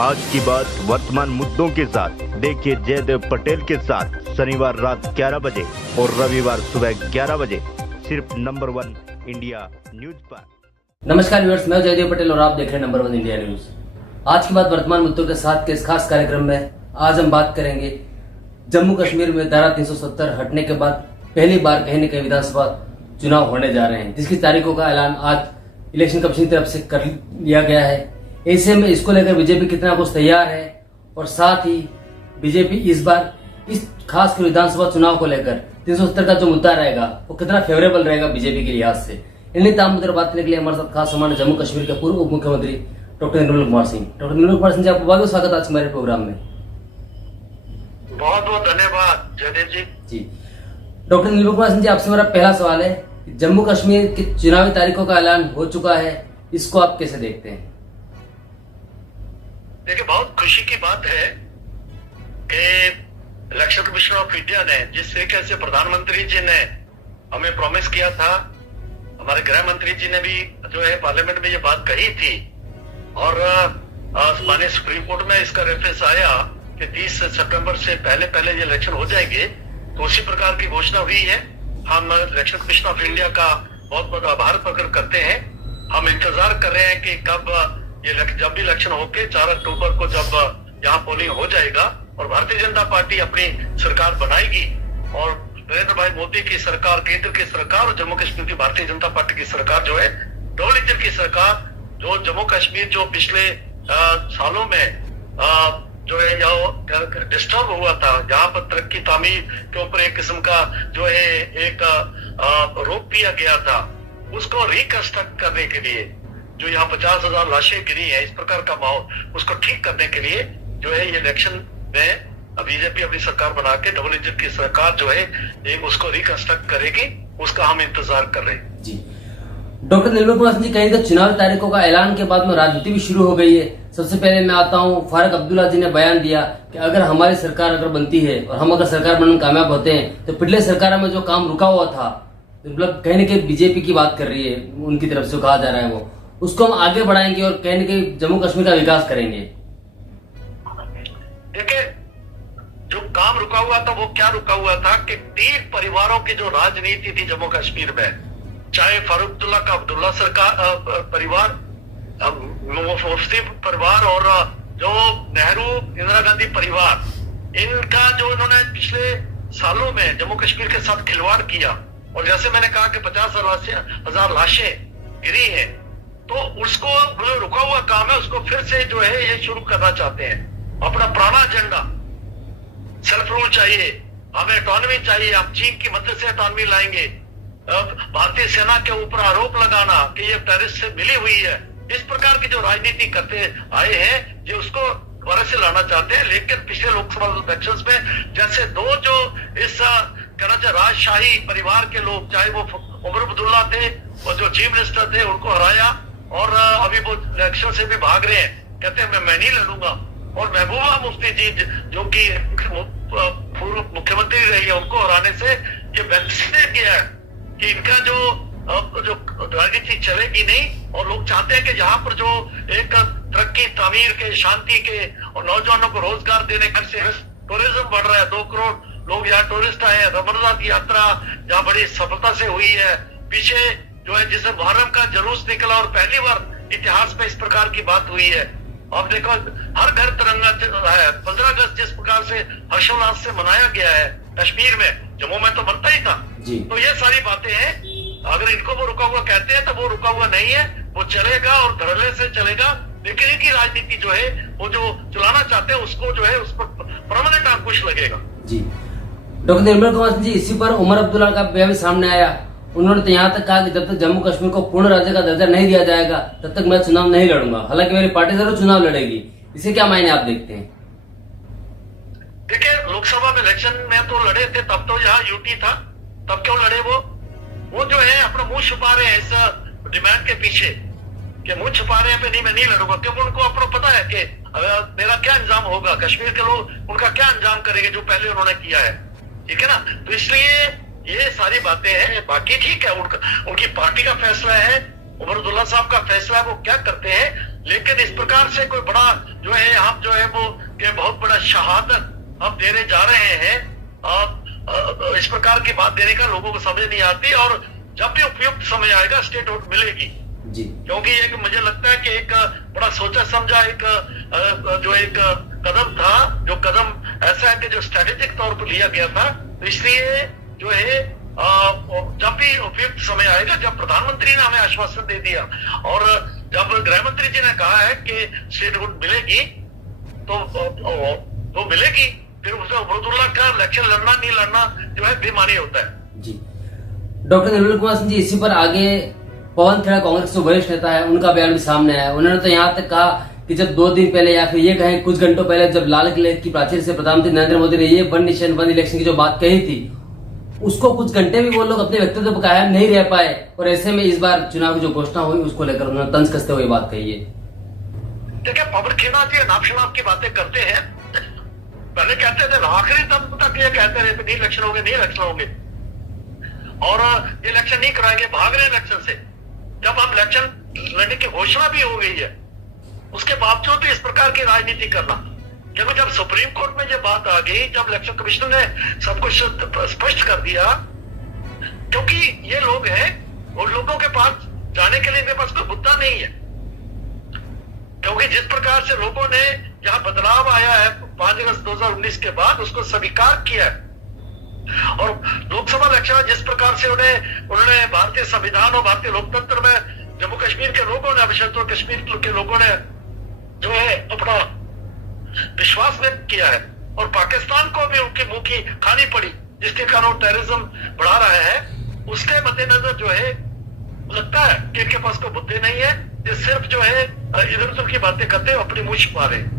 आज की बात वर्तमान मुद्दों के साथ देखिए जयदेव पटेल के साथ शनिवार रात 11 बजे और रविवार सुबह 11 बजे सिर्फ नंबर 1 इंडिया न्यूज पर। नमस्कार व्यूअर्स, मैं जयदेव पटेल और आप देख रहे हैं नंबर 1 इंडिया न्यूज। आज की बात वर्तमान मुद्दों के साथ के इस खास कार्यक्रम में आज हम बात करेंगे जम्मू कश्मीर में धारा 370 हटने के बाद पहली बार कहीं न कहीं विधानसभा चुनाव होने जा रहे हैं, जिसकी तारीखों का ऐलान आज इलेक्शन कमीशन की तरफ से कर लिया गया है। ऐसे में इसको लेकर बीजेपी कितना कुछ तैयार है और साथ ही बीजेपी इस बार इस खास कर विधानसभा चुनाव को लेकर 370 का जो मुद्दा रहेगा वो कितना फेवरेबल रहेगा बीजेपी के लिहाज से, इन्हीं तमाम मुद्दों पर बात करने के लिए हमारे साथ खास मेहमान जम्मू कश्मीर के पूर्व उप मुख्यमंत्री डॉक्टर निर्मल कुमार सिंह। डॉक्टर निर्मल कुमार सिंह जी, आपका बहुत बहुत स्वागत आज हमारे प्रोग्राम में। बहुत बहुत धन्यवाद जयदेव जी। डॉक्टर निर्मल कुमार सिंह जी, आपसे मेरा पहला सवाल है कि जम्मू कश्मीर की चुनावी तारीखों का ऐलान हो चुका है, इसको आप कैसे देखते हैं? देखिए, बहुत खुशी की बात है कि इलेक्शन कमीशन ऑफ इंडिया ने जिस तरीके से प्रधानमंत्री जी ने हमें प्रॉमिस किया था, हमारे गृह मंत्री जी ने भी जो है पार्लियामेंट में ये बात कही थी और माननीय सुप्रीम कोर्ट में इसका रेफरेंस आया कि 30 सितंबर से पहले पहले ये इलेक्शन हो जाएंगे, तो उसी प्रकार की घोषणा हुई है। हम इलेक्शन कमीशन ऑफ इंडिया का बहुत बहुत आभार प्रकट करते हैं। हम इंतजार कर रहे हैं कि कब ये जब भी इलेक्शन होके 4 अक्टूबर को जब यहाँ पोलिंग हो जाएगा और भारतीय जनता पार्टी अपनी सरकार बनाएगी और नरेंद्र भाई मोदी की सरकार, केंद्र की सरकार और जम्मू कश्मीर की भारतीय जनता पार्टी की सरकार जो है डबल इंजन की सरकार, जो जम्मू कश्मीर जो पिछले सालों में जो है डिस्टर्ब हुआ था, जहाँ पर तरक्की तामीर के ऊपर एक किस्म का जो है एक रोक दिया गया था, उसको रिकंस्ट्रक्ट करने के लिए जो यहाँ 50,000 लाशें गिरी है, इस प्रकार का माहौल उसको ठीक करने के लिए जो है ये इलेक्शन में बीजेपी अपनी सरकार बना के डबल इंजन की सरकार जो है एक उसको रिकंस्ट्रक्ट करेगी, उसका हम इंतजार कर रहे हैं जी। डॉक्टर निर्मल कुमार सिंह जी, कहीं तो चुनाव तारीखों का ऐलान के बाद में राजनीति भी शुरू हो गई है। सबसे पहले मैं आता हूँ, फारूक अब्दुल्ला जी ने बयान दिया कि अगर हमारी सरकार अगर बनती है और हम अगर सरकार बनने में कामयाब होते हैं तो पिछले सरकार में जो काम रुका हुआ था, मतलब कहीं न कहीं बीजेपी की बात कर रही है उनकी तरफ से कहा जा रहा है, वो उसको हम आगे बढ़ाएंगे और कहीं न कहीं जम्मू कश्मीर का विकास करेंगे। देखिए, जो काम रुका हुआ था वो क्या रुका हुआ था कि 3 परिवारों की जो राजनीति थी जम्मू कश्मीर में, चाहे फारूक अब्दुल्ला का अब्दुल्ला सरकार परिवार, मुफ्ती परिवार और जो नेहरू इंदिरा गांधी परिवार, इनका जो इन्होंने पिछले सालों में जम्मू कश्मीर के साथ खिलवाड़ किया और जैसे मैंने कहा कि 50,000 लाशें गिरी हैं, तो उसको जो रुका हुआ काम है उसको फिर से जो है ये शुरू करना चाहते हैं। अपना पुराना एजेंडा, सेल्फ रूल चाहिए, हमें ऑटोनॉमी चाहिए, हम चीन की मदद से ऑटोनॉमी लाएंगे, भारतीय सेना के ऊपर आरोप लगाना कि ये टेररिस्ट से मिली हुई है, इस प्रकार की जो राजनीति करते आए हैं जो उसको दोबारा से लाना चाहते हैं। लेकिन पिछले लोकसभा इलेक्शंस में जैसे दो जो इस कहना चाहिए राजशाही परिवार के लोग, चाहे वो उमर अब्दुल्ला थे और जो चीफ मिनिस्टर थे, उनको हराया और अभी वो इलेक्शन से भी भाग रहे हैं, कहते हैं मैं नहीं लड़ूंगा। और महबूबा मुफ्ती जी जो कि पूर्व मुख्यमंत्री रही है, उनको हराने से ये मैसेज गया है कि इनका जो राजनीति चलेगी नहीं और लोग चाहते हैं कि जहां पर जो एक तरक्की तामीर के, शांति के और नौजवानों को रोजगार देने से टूरिज्म बढ़ रहा है, 2 करोड़ लोग यहाँ टूरिस्ट आए हैं, रमजान की यात्रा जहाँ बड़ी सफलता से हुई है, पीछे जो है जिससे मुहर्रम का जुलूस निकला और पहली बार इतिहास में इस प्रकार की बात हुई है। अब देखो हर घर तिरंगा चल रहा है। 15 अगस्त जिस प्रकार से हर्षोल्लास से मनाया गया है कश्मीर में, जम्मू में तो बनता ही था जी। तो ये सारी बातें हैं, अगर इनको वो रुका हुआ कहते हैं तो वो रुका हुआ नहीं है, वो चलेगा और धड़ल्ले से चलेगा। लेकिन इनकी राजनीति जो है वो जो चलाना चाहते हैं उसको जो है उस पर परमानेंट अंकुश लगेगा जी। डॉक्टर निर्मल कुमार सिंह जी, इसी पर उमर अब्दुल्ला का बयान सामने आया। उन्होंने तो यहाँ तक कहा कि जब तक जम्मू कश्मीर को पूर्ण राज्य का दर्जा नहीं दिया जाएगा तब तक मैं चुनाव नहीं लड़ूंगा। हालांकि मेरी पार्टी जरूर चुनाव लड़ेगी, इसे क्या मायने आप देखते हैं? देखिए, लोकसभा में इलेक्शन में तो लड़े थे, तब तो यहाँ यूटी था, तब क्यों लड़े? वो जो है अपना मुंह छुपा रहे हैं इस डिमांड के पीछे कि मुंह छुपा रहे हैं मैं नहीं लड़ूंगा, क्योंकि उनको अपना पता है कि मेरा क्या अंजाम होगा, कश्मीर के लोग उनका क्या अंजाम करेंगे जो पहले उन्होंने किया है, ठीक है ना। तो इसलिए ये सारी बातें हैं। बाकी ठीक है, उनकी पार्टी का फैसला है, उमर अब्दुल्ला साहब का फैसला है, वो क्या करते हैं। लेकिन इस प्रकार से कोई बड़ा जो है हम जो है वो ये बहुत बड़ा शहादत हम देने जा रहे हैं, इस प्रकार की बात देने का लोगों को समझ नहीं आती। और जब भी उपयुक्त समय आएगा स्टेटहुड मिलेगी जी। क्योंकि एक मुझे लगता है कि एक बड़ा सोचा समझा एक जो एक कदम था, जो कदम ऐसा है कि जो स्ट्रेटेजिक तौर पर लिया गया था। तो इसलिए जो है जब भी उपयुक्त समय आएगा, जब प्रधानमंत्री ने हमें आश्वासन दे दिया और जब गृह मंत्री जी ने कहा है कि स्टेटहुड मिलेगी तो मिलेगी, फिर उसमें उबरदुल्ला का इलेक्शन लड़ना नहीं लड़ना जो है बेमानी होता है। जी डॉक्टर निर्मल कुमार सिंह जी, इसी पर आगे पवन खेड़ा कांग्रेस जो वरिष्ठ नेता है उनका बयान भी सामने आया। उन्होंने तो यहाँ तक कहा कि जब 2 दिन पहले या फिर ये कहें कुछ घंटों पहले जब लाल किले की प्राचीर से प्रधानमंत्री नरेंद्र मोदी ने ये वन नेशन वन इलेक्शन की जो बात कही थी, उसको कुछ घंटे भी वो लोग अपने व्यक्तित्व पर कायम नहीं रह पाए और ऐसे में इस बार चुनाव की जो घोषणा हुई उसको लेकर उन्होंने तंज कसते हुए बात कही है। देखिए पवन खेड़ा जी अनाप शनाप की बातें करते हैं। पहले कहते थे आखिरी दम तक ये कहते रहे नहीं इलेक्शन होंगे नहीं इलेक्शन होंगे और ये इलेक्शन नहीं कराएंगे, भाग रहे इलेक्शन से। जब हम इलेक्शन लड़ने की घोषणा भी हो गई है उसके बावजूद इस प्रकार की राजनीति करना, क्योंकि जब सुप्रीम कोर्ट में ये बात आ गई, जब इलेक्शन कमिश्नर ने सब कुछ स्पष्ट कर दिया, क्योंकि ये लोग हैं उन लोगों के पास जाने के लिए मेरे पास कोई मुद्दा नहीं है, क्योंकि जिस प्रकार से लोगों ने यहाँ बदलाव आया है 5 अगस्त 2019 के बाद उसको स्वीकार किया है। और लोकसभा इलेक्शन जिस प्रकार से उन्होंने भारतीय संविधान और भारतीय लोकतंत्र में जम्मू कश्मीर के लोगों ने, विशेषतौर कश्मीर के लोगों ने जो है अपना विश्वास व्यक्त किया है और पाकिस्तान को भी उनके मुंह की खानी पड़ी जिसके कारण टेररिज्म बढ़ा रहा है, उसके मद्देनजर जो है लगता है कि इनके पास कोई मुद्दे नहीं है, ये सिर्फ जो है इधर उधर की बातें करते हैं, अपनी मुंह छिपा रहे हैं।